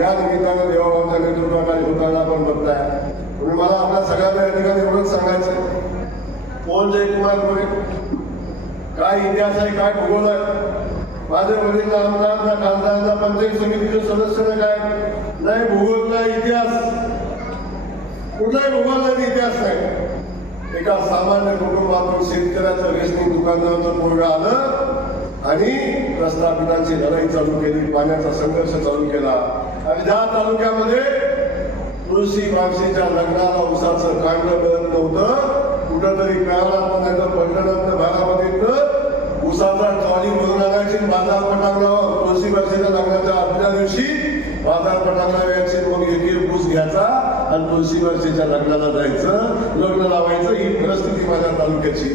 या निमित्तानं देवाभाऊच्या नेतृत्वाखाली होताना आपण बघताय. म्हणून मला आपल्या सगळ्यांना या ठिकाणी एवढंच सांगायचं कोण जयकुमार गोरे. काय इतिहास आहे काय भूगोल आहे? माझे वडील आमदार ना खासदार ना पंचायत समितीचे सदस्य ना काय? नाही भूगोल ना इतिहास. कुठलाही भूगोल नाही इतिहास नाही. एका सामान्य कुटुंबातून शेतकऱ्याचं रेशनिंग दुकानाचं मुलगा आलं आणि प्रस्थापितांची लढाई चालू केली पाण्याचा संघर्ष चालू केला. अविधा तालुक्यामध्ये तुळशी माणशीच्या लग्नाला उसाचं कांड मिळत नव्हतं कुठंतरी कळाला नाही तर भागामध्ये उसाचा ट्रॉली भरून आणायची बाजार पटांगणावर तुळशी माणशीच्या लग्नाच्या आदल्या दिवशी बाजार पटांगणावर यायचे मग एक एक ऊस घ्यायचा आणि तुळशी माणशीच्या लग्नाला जायचं लग्न लावायचं ही परिस्थिती माझ्या तालुक्याची.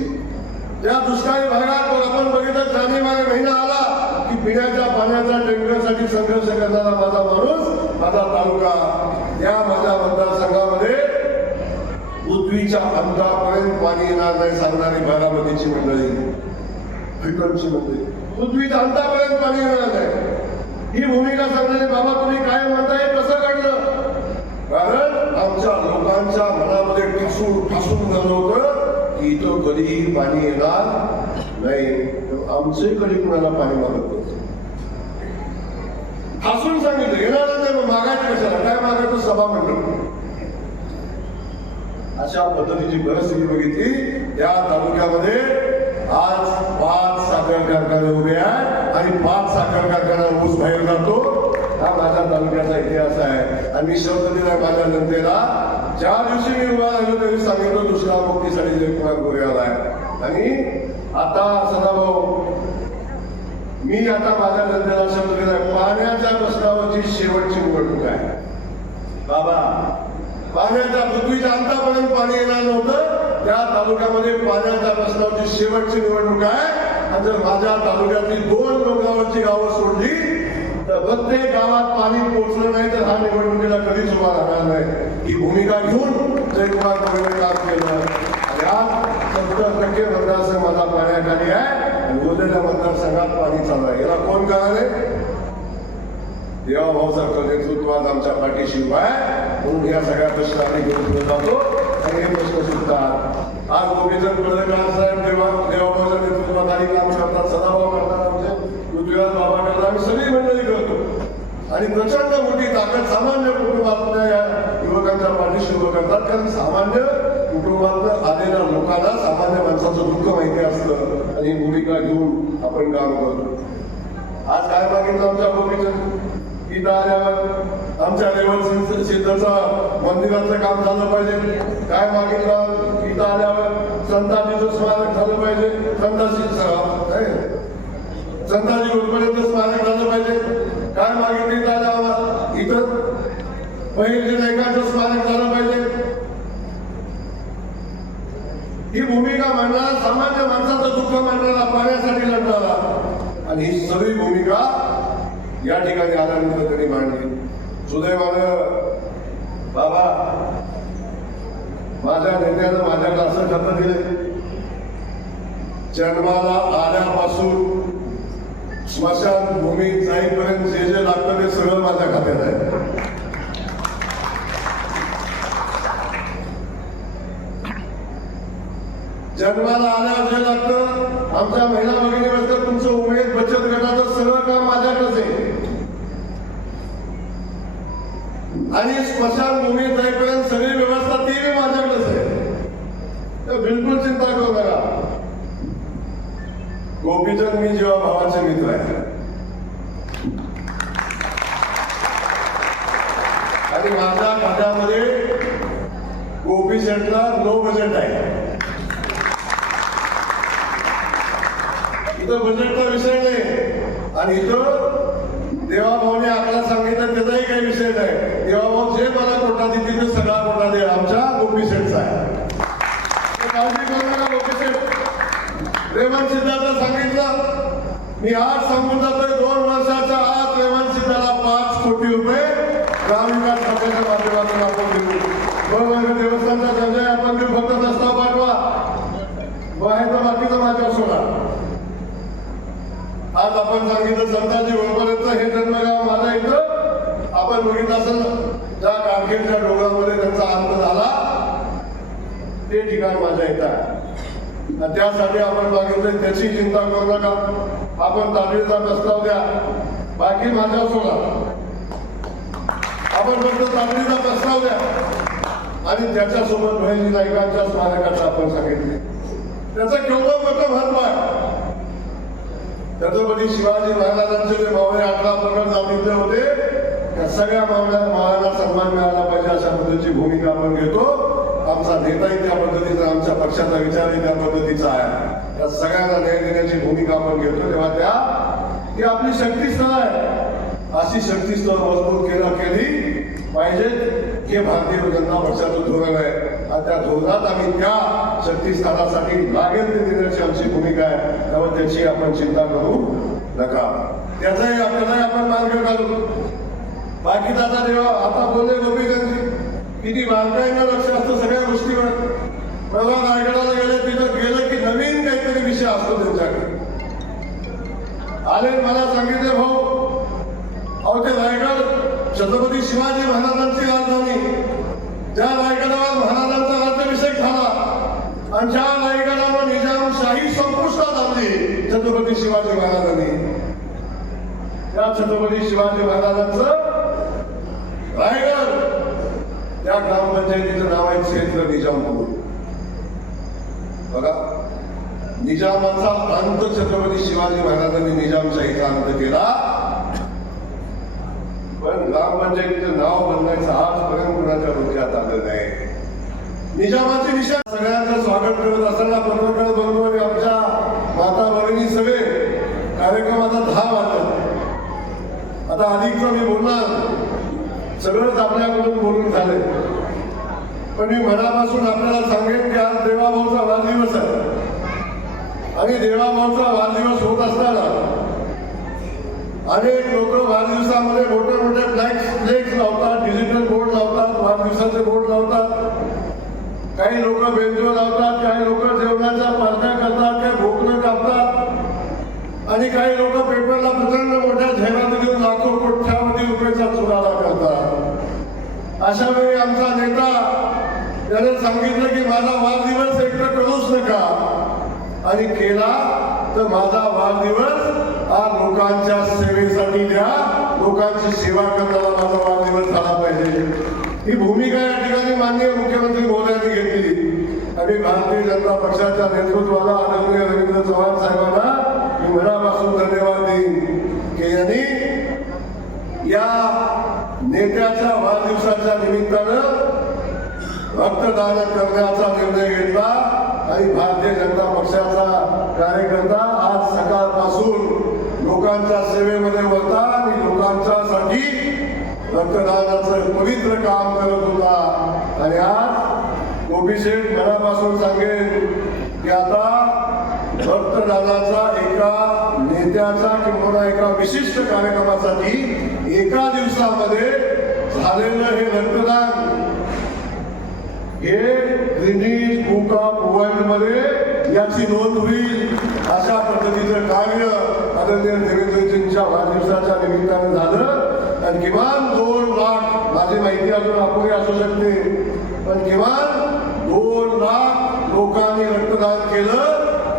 त्या दुष्काळी भागात मग आपण बघितलं जानेवारी महिना आला पिण्याच्या पाण्याच्या टँकरसाठी संघर्ष करणारा माझा माणूस माझा तालुका. या माझ्या मतदारसंघामध्ये पृथ्वीच्या अंतापर्यंत पाणी येणार नाही सांगणारी बारामतीची मंडळी. विक्रमची मंडळी. पृथ्वीच्या अंतापर्यंत पाणी येणार नाही. ही भूमिका सांगणारे बाबा तुम्ही काय म्हणताय कसं काढलं कारण आमच्या लोकांच्या मनामध्ये ठासून ठासून झालं होतं की इथं कधीही पाणी येणार नाही. आमचे कधी कुणाला पाणी मागत हसून सांगितलं येणार नाही मागायच कशाला काय मागायचं सभा मंडळ अशा पद्धतीची परिस्थिती बघितली या तालुक्यामध्ये आज पाच साखर कारखाने उभे आहेत आणि पाच साखर कारखाना ऊस बाहेर जातो हा माझ्या तालुक्याचा इतिहास आहे आणि मी शब्द दिला माझ्या जनतेला ज्या दिवशी मी उभा राहिलो तरी सांगितलं दुसरा मुक्तीसाठी जयकुमार गोरे आलाय आणि आता सदाभाऊ मी आता माझ्या जनतेला असं दिलाय. पाण्याच्या प्रस्तावाची शेवटची निवडणूक आहे. बाबा पाण्याच्या पृथ्वीच्या अंतापर्यंत पाणी येणार नव्हतं. त्या तालुक्यामध्ये पाण्याच्या प्रस्तावाची शेवटची निवडणूक आहे. आणि जर माझ्या तालुक्यातली दोन डोंगरावरची गावं सोडली तर प्रत्येक गावात पाणी पोहोचलं नाही तर हा निवडणुकीला कधीच उभा राहणार नाही. ही भूमिका घेऊन जयकुमार काम केलं. आणि आज सत्तर टक्के मतदारसंघ माझा पाण्याखाली आहे. आणि मतदारसंघात पाणी चालू आहे. याला कोण कारण देवा भाऊसारखं सारखं नेतृत्व आज आमच्या पाठीशी उभा आहे म्हणून या सगळ्या प्रश्नांनी घेऊन पुढे जातो. आणि हे प्रश्न सुटतात. आज गोपीचंद पडळकर साहेब देवा देवाभाऊच्या नेतृत्वात आणि काम करतात सदाभाऊ करतात आमचे पृथ्वीराज बाबा करतात आम्ही सगळी मंडळी करतो. आणि प्रचंड मोठी ताकद सामान्य कुटुंबातल्या या युवकांच्या पाठीशी उभं करतात. कारण सामान्य कुटुंबातनं आलेल्या लोकांना सामान्य माणसाचं दुःख माहिती असतं. आणि ही भूमिका घेऊन आपण काम करतो. आज काय मागितलं आमच्या भूमिकेत इथं आल्यावर आमच्या रेवण सिद्धचं मंदिराचं काम झालं पाहिजे. काय मागितलं? इथं आल्यावर संताजीचं स्मारक झालं पाहिजे. संताजी संताजी गुरुपर्यंत स्मारक झालं पाहिजे. काय मागितली इथं आल्यावर? इथं पहिले नायकाचं स्मारक झालं पाहिजे. ही भूमिका मांडणारा सामान्य माणसाचं दुःख मांडणारा पाण्यासाठी लढणारा. आणि ही सगळी भूमिका या ठिकाणी आल्यानंतर त्यांनी मांडली सुदैवानं बाबा माझ्या नेत्यानं माझ्याकडे असं खतं दिले जन्माला आल्यापासून स्मशान भूमीत जाईपर्यंत जे जे लागतं ते सगळं माझ्या खात्यात आहे जन्माला आल्यावर जे लागतं आमच्या महिला भगिनी बसतं तुमचं उमेद बचत गटाचं सगळं काम माझ्याकडेच आहे आणि स्मशानभूमीत जाईपर्यंत सगळी व्यवस्था ती बी माझ्याकडेच आहे तर बिलकुल चिंता करू नका गोपीचंद मी जेव्हा भावाचे मित्र आहे. आणि माझ्या खात्यामध्ये गोपी सेंटला नो बजेट आहे. इथं बजेटचा विषय नाही. आणि इथं देवाभाऊने आपल्याला सांगितलं त्याचाही काही विषय नाही. देवाभाऊ जे मला कोटा देतील ते सगळा कोटा दे आमच्या गोपी आहे. तर काळजी सिद्धार्थ सांगितलं मी आज सांगून जातोय दोन वर्षाच्या आत रेवण पाच कोटी रुपये ग्रामविकास खात्याच्या माध्यमातून आपण देऊ. बरोबर देवस्थानचा दर्जा आपण देऊ. फक्त प्रस्ताव पाठवा. आहे तर बाकीचा माझ्या सोडा. आज आपण सांगितलं संताजी होईपर्यंत हे जन्मगाव माझ्या इथं. आपण बघितलं असेल त्या कारखेडच्या डोंगरामध्ये त्यांचा अंत झाला ते ठिकाण माझ्या इथं आहे. आणि त्यासाठी आपण मागितलं त्याची चिंता करू नका. आपण तातडीचा प्रस्ताव द्या. बाकी माझ्या सोडा. आपण फक्त तातडीचा प्रस्ताव द्या. आणि त्याच्यासोबत बहिणी नायकांच्या स्मारकाचं आपण सांगितले. त्याचं केवढं मोठं महत्त्व आहे? छत्रपती शिवाजी महाराजांचे जे मावळे अठरा प्रकरण जातीतले होते त्या सगळ्या मावळ्या महाराजांना सन्मान मिळाला पाहिजे अशा पद्धतीची भूमिका आपण घेतो. आमचा नेताही त्या पद्धतीचा आमच्या पक्षाचा विचारही त्या पद्धतीचा आहे. त्या सगळ्यांना न्याय देण्याची भूमिका आपण घेतो तेव्हा त्या ती आपली शक्तीस्थळ आहे अशी शक्तीस्थळ मजबूत केलं केली पाहिजे हे भारतीय जनता पक्षाचं धोरण आहे. आणि त्या धोरणात आम्ही त्या शक्तीस्थानासाठी लागेल ते देण्याची आमची भूमिका आहे. त्यामुळे त्याची आपण चिंता करू नका. त्याचाही आपल्यालाही आपण मार्ग काढू. बाकी दादा देवा आता बोलले गोपीगंजी किती बारकाईनं लक्ष असतं सगळ्या गोष्टीवर. मला रायगडाला गेले तिथं गेलं की नवीन काहीतरी विषय असतो त्यांच्याकडे. आले मला सांगितले भाऊ अहो ते रायगड छत्रपती शिवाजी महाराजांची राजधानी. ज्या रायगडावर महाराजांचा राज्याभिषेक झाला आणि ज्या रायगडावर निजामशाही संपुष्टात आणली छत्रपती शिवाजी महाराजांनी. त्या छत्रपती शिवाजी महाराजांचं रायगड त्या ग्रामपंचायतीचं नाव आहे क्षेत्र निजामपूर. बघा निजामाचा अंत छत्रपती शिवाजी महाराजांनी निजामशाहीचा अंत केला. पण ग्रामपंचायतीचं नाव बदलायचं आजपर्यंत कुणाच्या डोक्यात आलं नाही. निजामाचे विषय सगळ्यांचं स्वागत करत असताना पंतप्रधान बंधू आणि आमच्या माता भगिनी सगळे कार्यक्रम आता दहा वाजतात आता अधिकचं मी बोलणार. सगळंच आपल्याकडून बोलणार झाले पण मी मनापासून आपल्याला सांगेन की आज देवाभाऊचा वाढदिवस आहे. आणि देवाभाऊचा वाढदिवस होत असताना अनेक लोक वाढदिवसामध्ये मोठे मोठे फ्लॅक्स फ्लेक्स लावतात डिजिटल बोर्ड लावतात वाढदिवसाचे बोर्ड लावतात. काही लोक बेंजो लावतात काही लोक जेवणाच्या पार्ट्या करतात काही भोकलं कापतात. आणि काही लोक पेपरला प्रचंड मोठ्या जाहिराती देऊन लाखो कोट्यावधी रुपयाचा चुराडा करतात. अशा वेळी आमचा नेता त्याने सांगितलं की माझा वाढदिवस एकटं करूच नका. आणि केला तर माझा वाढदिवस हा लोकांच्या सेवेसाठी द्या. लोकांची सेवा करताना माझा वाढदिवस झाला पाहिजे. ही भूमिका या ठिकाणी माननीय मुख्यमंत्री महोदयांनी घेतली. आणि भारतीय जनता पक्षाच्या नेतृत्वाला आदरणीय रवींद्र चव्हाण साहेबांना मी मनापासून धन्यवाद देईन. की यांनी या नेत्याच्या वाढदिवसाच्या निमित्तानं रक्तदान करण्याचा निर्णय घेतला. आणि भारतीय जनता पक्षाचा कार्यकर्ता आज सकाळपासून लोकांच्या सेवेमध्ये होता आणि लोकांच्यासाठी रक्तदानाचं पवित्र काम करत होता. आणि आज गोपीशेठ मनापासून सांगेल की आता रक्तदानाचा एका नेत्याचा किंवा एका विशिष्ट कार्यक्रमासाठी एका दिवसामध्ये झालेलं हे रक्तदान. हे ग्रीनिज बुक ऑफ वर्ल्डमध्ये याची नोंद होईल. अशा पद्धतीचं कार्य आदरणीय देवेंद्रजींच्या वाढदिवसाच्या निमित्तानं झालं. आणि किमान दोन लाख माझी माहिती अजून अपुरी असू शकते पण किमान दोन लाख लोकांनी रक्तदान केलं.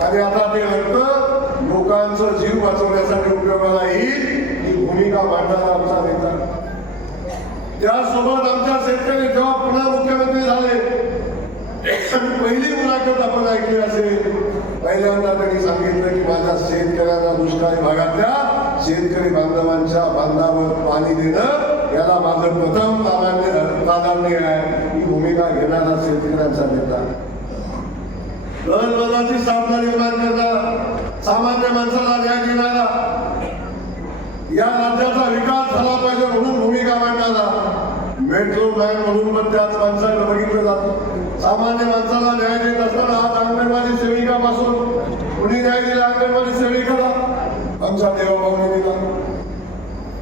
आणि आता ते रक्त लोकांचं जीव वाचवण्यासाठी उपयोगाला येईल ही भूमिका मांडणारा आमचा नेता. त्यासोबत आमच्या शेतकरी जेव्हा पुन्हा मुख्यमंत्री झाले पहिली मुलाखत आपण ऐकली असेल पहिल्यांदा त्यांनी सांगितलं की माझ्या शेतकऱ्यांना दुष्काळी भागातल्या शेतकरी बांधवांच्या बांधावर पाणी देणं याला माझं प्रथम प्राधान्य प्राधान्य आहे ही भूमिका घेणारा शेतकऱ्यांचा नेता. दहशतवादाची साधना निर्माण करणारा सामान्य माणसाला न्याय देणारा या राज्याचा विकास झाला पाहिजे म्हणून भूमिका मांडणारा मेट्रो मॅन म्हणून पण त्याच माणसाकडे बघितलं जातं. सामान्य माणसाला न्याय देत असताना आज अंगणवाडी सेविकापासून कुणी न्याय दिला अंगणवाडी सेविकाला? आमच्या देवाभाऊने दिला.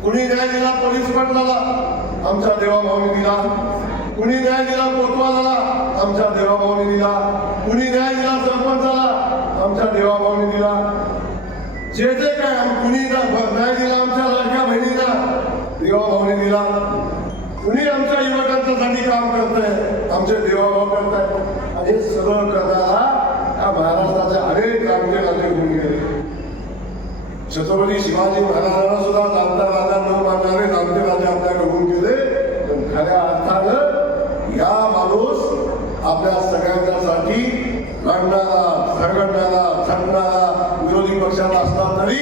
कुणी न्याय दिला पोलीस पटलाला? आमच्या देवाभाऊने दिला. कुणी न्याय दिला कोतवालाला? आमच्या देवाभाऊने दिला. कुणी न्याय दिला सरपंचाला? आमच्या देवाभाऊने दिला. जे जे काय आम- कुणी नाही दिला आमच्या लाडक्या बहिणीला देवाभाऊने दिला. कुणी आमच्या युवकांच्यासाठी काम करतंय आमचे देवाभाव करताय. आणि हे सगळं करताना या महाराष्ट्राच्या अनेक रामटे राजे होऊन गेले छत्रपती शिवाजी महाराजांना सुद्धा जाणता राजा न मानणारे रामटे राजे आपल्याकडे होऊन गेले. पण खऱ्या अर्थानं या माणूस आपल्या सगळ्यांच्यासाठी लढणारा संघटनाला झटणारा विरोधी पक्षाला असला तरी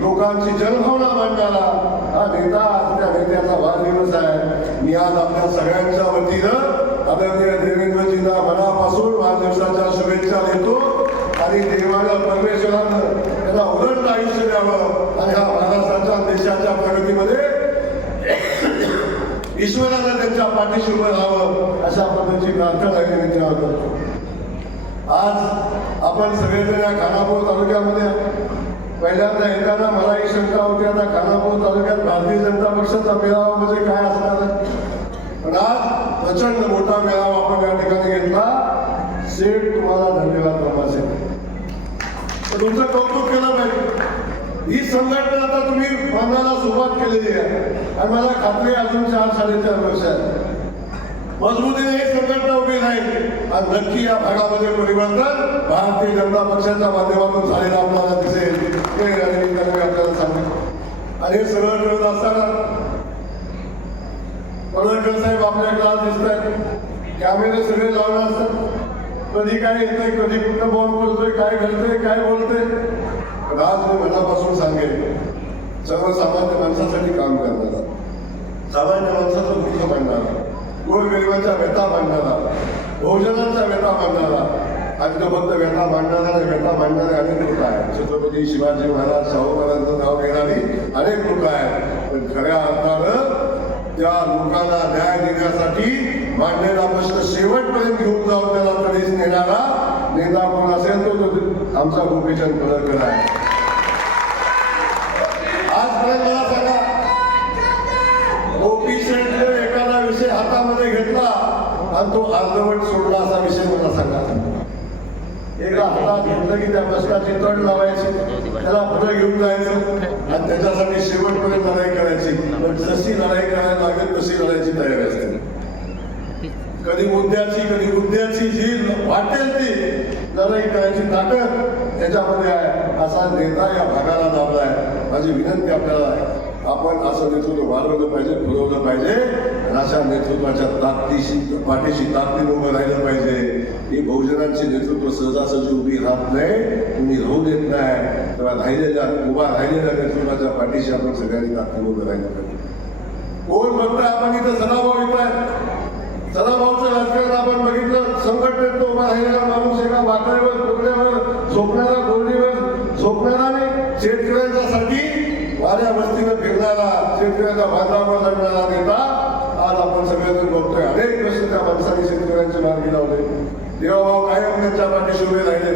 लोकांची जनभावना मांडणारा हा नेता त्या नेत्याचा वाढदिवस आहे. मी आज आपल्या सगळ्यांच्या वतीनं आदरणीय देवेंद्रजींना मनापासून वाढदिवसाच्या शुभेच्छा देतो. आणि देवाला परमेश्वरानं त्याला उलट आयुष्य द्यावं आणि हा महाराष्ट्राच्या देशाच्या प्रगतीमध्ये ईश्वरानं त्यांच्या पाठीशी उभं राहावं अशा पद्धतीची प्रार्थना करतो. आज आपण सगळेजण या खानापूर तालुक्यामध्ये पहिल्यांदा येताना मला ही शंका होती आता खानापूर तालुक्यात भारतीय जनता पक्षाचा मेळावा म्हणजे काय असणार? पण आज प्रचंड मोठा मेळावा आपण या ठिकाणी घेतला. सेठ तुम्हाला धन्यवाद बाबाचे तुमचं कौतुक केलं पाहिजे. ही संघटना आता तुम्ही मनाला सुरुवात केलेली आहे. आणि मला खात्री अजून चार साडेचार वर्ष आहे मजबूतीने ही संघटना उभी राहील आणि नक्की या भागामध्ये परिवर्तन भारतीय जनता पक्षाच्या माध्यमातून झालेलं आपल्याला दिसेल. हे या निमित्ताने मी आपल्याला सांगितलं. आणि हे सगळं करत असताना पडळकर साहेब आपल्याकडे आज दिसत आहेत कॅमेरे सगळे लावले असतात कधी काय येतंय कधी कुठं बॉम्ब बोलतोय काय घडतंय काय बोलतोय. पण आज मी मनापासून सांगेन सर्वसामान्य माणसासाठी काम करणारा सामान्य माणसाचं दुःख मांडणारा गोरगरिबांच्या व्यथा मांडणारा बहुजनांचा व्यथा मांडणारा आणि तो फक्त व्यथा मांडणारा आणि व्यथा मांडणारे अनेक लोक आहेत. छत्रपती शिवाजी महाराज शाहू महाराजांचं नाव घेणारी अनेक लोक आहेत. पण खऱ्या अर्थानं त्या लोकांना न्याय देण्यासाठी मांडलेला प्रश्न शेवटपर्यंत घेऊन जाऊन त्याला तडीस नेणारा नेता कोण असेल तो तो आमचा गोपीचंद पडळकर आहे. हातामध्ये घेतला आणि तो अर्धवट सोडला असा विषय मला सांगा. एकदा हातात घेतलं की त्या प्रश्नाची तड लावायची त्याला पुढे घेऊन जायचं आणि त्याच्यासाठी शेवटपर्यंत लढाई करायची. पण जशी लढाई करायला लागेल तशी लढायची तयारी असते. कधी मुद्द्याची कधी मुद्द्याची जी वाटेल ती लढाई करायची ताकद त्याच्यामध्ये आहे. असा नेता या भागाला लाभला आहे माझी विनंती आपल्याला आहे. आपण असं नेतृत्व वाढवलं पाहिजे फुलवलं पाहिजे. अशा नेतृत्वाच्या ताकदीशी पाठीशी ताकदीने उभं राहिलं पाहिजे. ही बहुजनांचे नेतृत्व सहजासहजी उभी राहत नाही. कुणी राहू देत नाही. तेव्हा राहिलेल्या उभा राहिलेल्या नेतृत्वाच्या पाठीशी आपण सगळ्यांनी ताकदीने उभं राहिलं पाहिजे. कोण बघताय आपण इथं सदाभाऊ येत आहे सदाभाऊचं राजकारण आपण बघितलं. संकट उभा राहिलेला माणूस एका वाकड्यावर कोकड्यावर झोपणारा गोरणीवर झोपणारा नाही शेतकऱ्यांच्यासाठी वाऱ्या वस्तीनं फिरणारा शेतकऱ्याचा बांधावर लढणारा नेता आपण सगळेजण बघतोय अनेक प्रश्न त्या माणसाने शेतकऱ्यांच्या मार्गी लावले देवाभाऊ कायम त्यांच्या पाठीशी उभे राहिले.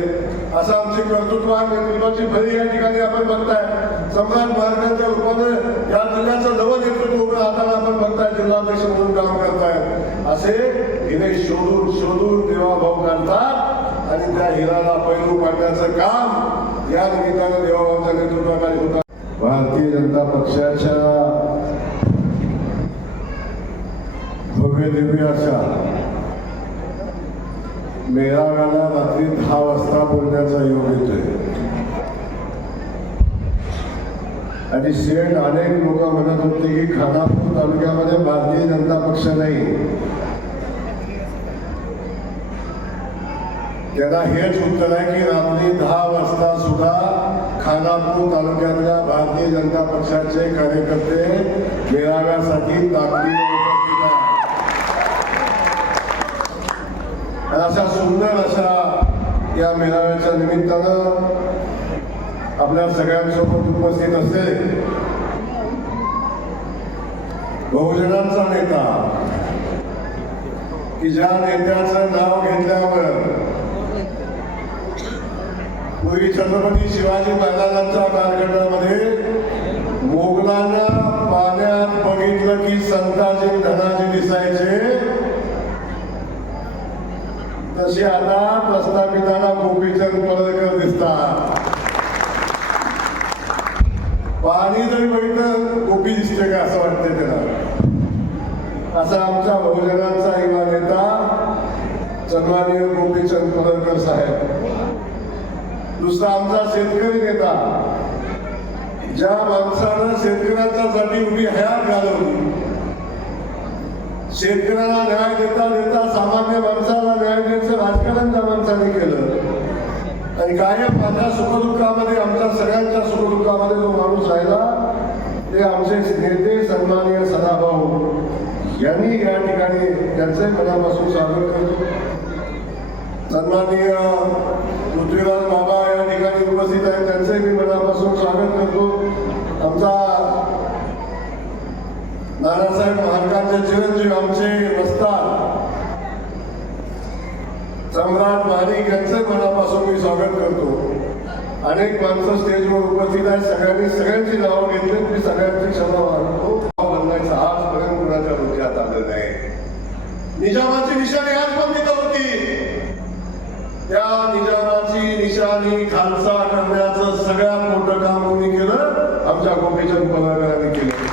असं आमची कर्तृत्वान नेतृत्वाची भरी या ठिकाणी आपण बघताय. सम्राट महाराजांच्या रूपाने या जिल्ह्याचं नवं नेतृत्व उभं राहताना आपण बघताय. जिल्हाध्यक्ष म्हणून काम करताय. असे हिरे शोधून शोधून देवाभाऊ काढतात आणि त्या हिराला पैलू पाडण्याचं काम या निमित्तानं देवाभाऊच्या नेतृत्वाखाली होतं. भारतीय जनता पक्षाच्या भव्य दिव्य अशा मेळाव्याला रात्री दहा वाजता बोलण्याचा योग येतोय. आणि शेठ अनेक लोक म्हणत होते की खानापूर तालुक्यामध्ये भारतीय जनता पक्ष नाही. त्याला हेच उत्तर आहे की रात्री दहा वाजता सुद्धा खानापूर तालुक्यातल्या भारतीय जनता पक्षाचे कार्यकर्ते मेळाव्यासाठी ताकदीने अशा सुंदर अशा या मेळाव्याच्या निमित्तानं आपल्या सगळ्यांसोबत उपस्थित असलेले बहुजनांचा नेता की ज्या नेत्याचं नाव घेतल्यावर पूर्वी छत्रपती शिवाजी महाराजांच्या कालखंडामध्ये मोगलांना पाण्यात बघितलं की संताजी धना तसे आता प्रस्थापिताला गोपीचंद पडळकर दिसतात. पाणी जरी बघितलं गोपी दिसते का असं वाटते त्याला? असा आमच्या बहुजनांचा युवा नेता सन्माननीय गोपीचंद पडळकर साहेब. दुसरा आमचा शेतकरी नेता ज्या माणसानं शेतकऱ्यांच्यासाठी उभी हयात घालवली शेतकऱ्याला न्याय देता देता सामान्य माणसा न्याय राजकारण त्या केलं. आणि कायम माझ्या सुखदुःखामध्ये आमच्या सगळ्यांच्या सुखदुःखामध्ये जो माणूस राहिला ते आमचे नेते सन्माननीय सदाभाऊ यांनी या ठिकाणी त्यांचे मनापासून स्वागत करतो सन्माननीय पृथ्वीराज बाबा या ठिकाणी उपस्थित आहेत त्यांचे मी मनापासून स्वागत करतो. आमचा नानासाहेब महाराजांचे चिरंजीव आमचे सम्राट यांचं मनापासून मी स्वागत करतो. अनेक माणसं स्टेजवर उपस्थित आहेत. सगळ्यांनी सगळ्यांची नावं घेतली. मी सगळ्यांची क्षमा मानतो बनवायचा आजपर्यंत कुणाच्या डोक्यात आलं नाही. निजामाची निशाणी आज पण तिथं होती. त्या निजामाची निशाणी खालसा करण्याचं सगळ्यात मोठं काम कोणी केलं? आमच्या गोपीचंद पवार केलं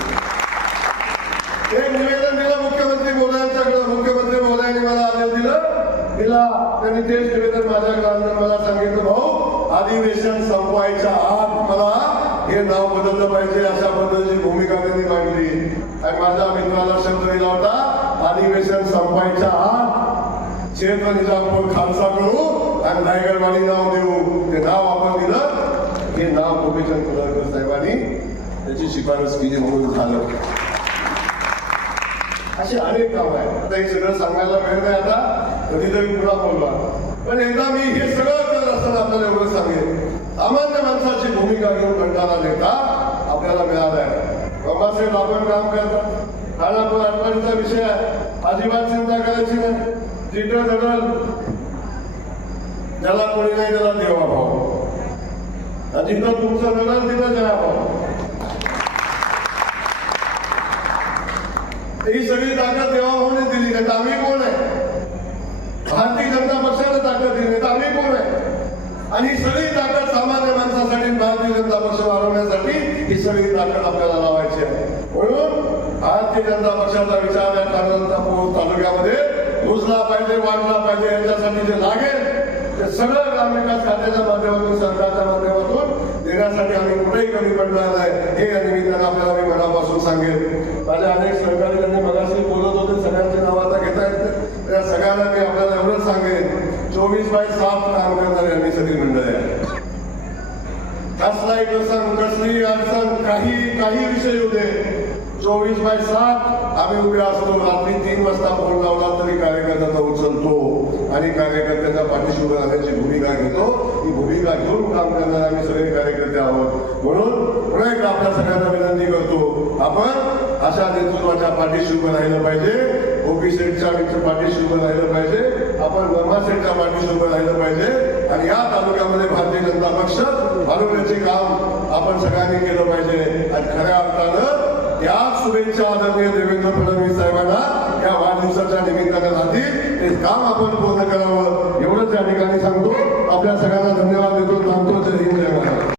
एक निवेदन दिलं मुख्यमंत्री बोलायच्याकडं मुख्यमंत्री बोलायने मला आदेश दिलं दिला त्यांनी तेच निवेदन माझ्या कानावर मला सांगितलं भाऊ अधिवेशन संपवायच्या आत मला हे नाव बदललं पाहिजे अशा बद्दलची भूमिका त्यांनी मांडली. आणि माझ्या मित्राला शब्द दिला होता अधिवेशन संपायच्या आत क्षेत्र निजामपूर खालसा करू आणि रायगडवाडी नाव देऊ. ते नाव आपण दिलं हे नाव गोपीचंद पडळकर साहेबांनी त्याची शिफारस केली म्हणून झालं. असे अनेक काम आहेत. आता हे सगळं सांगायला वेळ नाही आता कधीतरी पुन्हा बोलला पण एकदा मी हे सगळं करत असताना आपल्याला एवढं सांगेन. सामान्य माणसाची भूमिका घेऊन कंटाळा नेता आपल्याला मिळालाय. बाबासाहेब आपण काम करतात. हा आपण अडचणीचा विषय आहे. अजिबात चिंता करायची नाही. जिथं जगल ज्याला कोणी नाही त्याला देवा भाऊ. जिथं तुमचं जगल तिथं जया भाऊ. ही सगळी ताकद देवाभाऊने दिली. नाही तर आम्ही कोण आहे? भारतीय जनता पक्षाने ताकद दिली. नाही तर आम्ही कोण आहे? आणि ही सगळी ताकद सामान्य माणसासाठी भारतीय जनता पक्ष वाढवण्यासाठी ही सगळी ताकद आपल्याला लावायची आहे. म्हणून भारतीय जनता पक्षाचा विचार या कारंजा तालुक्यामध्ये रुजला पाहिजे वाढला पाहिजे याच्यासाठी जे लागेल ते सगळं ग्रामविकास खात्याच्या माध्यमातून सरकारच्या माध्यमातून देण्यासाठी आम्ही कुठेही कमी पडणार नाही हे या निमित्तानं आपल्याला मी मनापासून सांगेन. माझ्या अनेक सहकार्यांनी मगाशी बोलत होते सगळ्यांची नावं आता घेता येत त्या सगळ्यांना मी आपल्याला एवढंच सांगेन चोवीस बाय सात काम करणारी आम्ही सगळी मंडळ आहे कसलाही प्रसंग कसली अडचण काही काही विषय येऊ दे चोवीस बाय सात आम्ही उभे असतो. रात्री तीन वाजता फोन लावला तरी कार्यकर्त्याचा उचलतो. आणि कार्यकर्त्यांचा पाठीशी उभं राहण्याची भूमिका घेतो ही भूमिका घेऊन काम करणारे आम्ही सगळे कार्यकर्ते आहोत. म्हणून पुन्हा एकदा आपल्या सगळ्यांना विनंती करतो आपण अशा नेतृत्वाच्या पाठीशी उभं राहिलं पाहिजे ओपी सेटच्या पाठीशी उभं राहिलं पाहिजे आपण वर्मा सेटच्या पाठीशी उभं राहिलं पाहिजे आणि या तालुक्यामध्ये भारतीय जनता पक्ष वाढवण्याचे काम आपण सगळ्यांनी केलं पाहिजे. आणि खऱ्या अर्थानं या शुभेच्छा आदरणीय देवेंद्र फडणवीस साहेबांना या वाढदिवसाच्या निमित्तानं राहतील ते काम आपण पूर्ण करावं एवढंच या ठिकाणी सांगतो. आपल्या सगळ्यांना धन्यवाद देतो. थांबतो. जय हिंद जय महाराज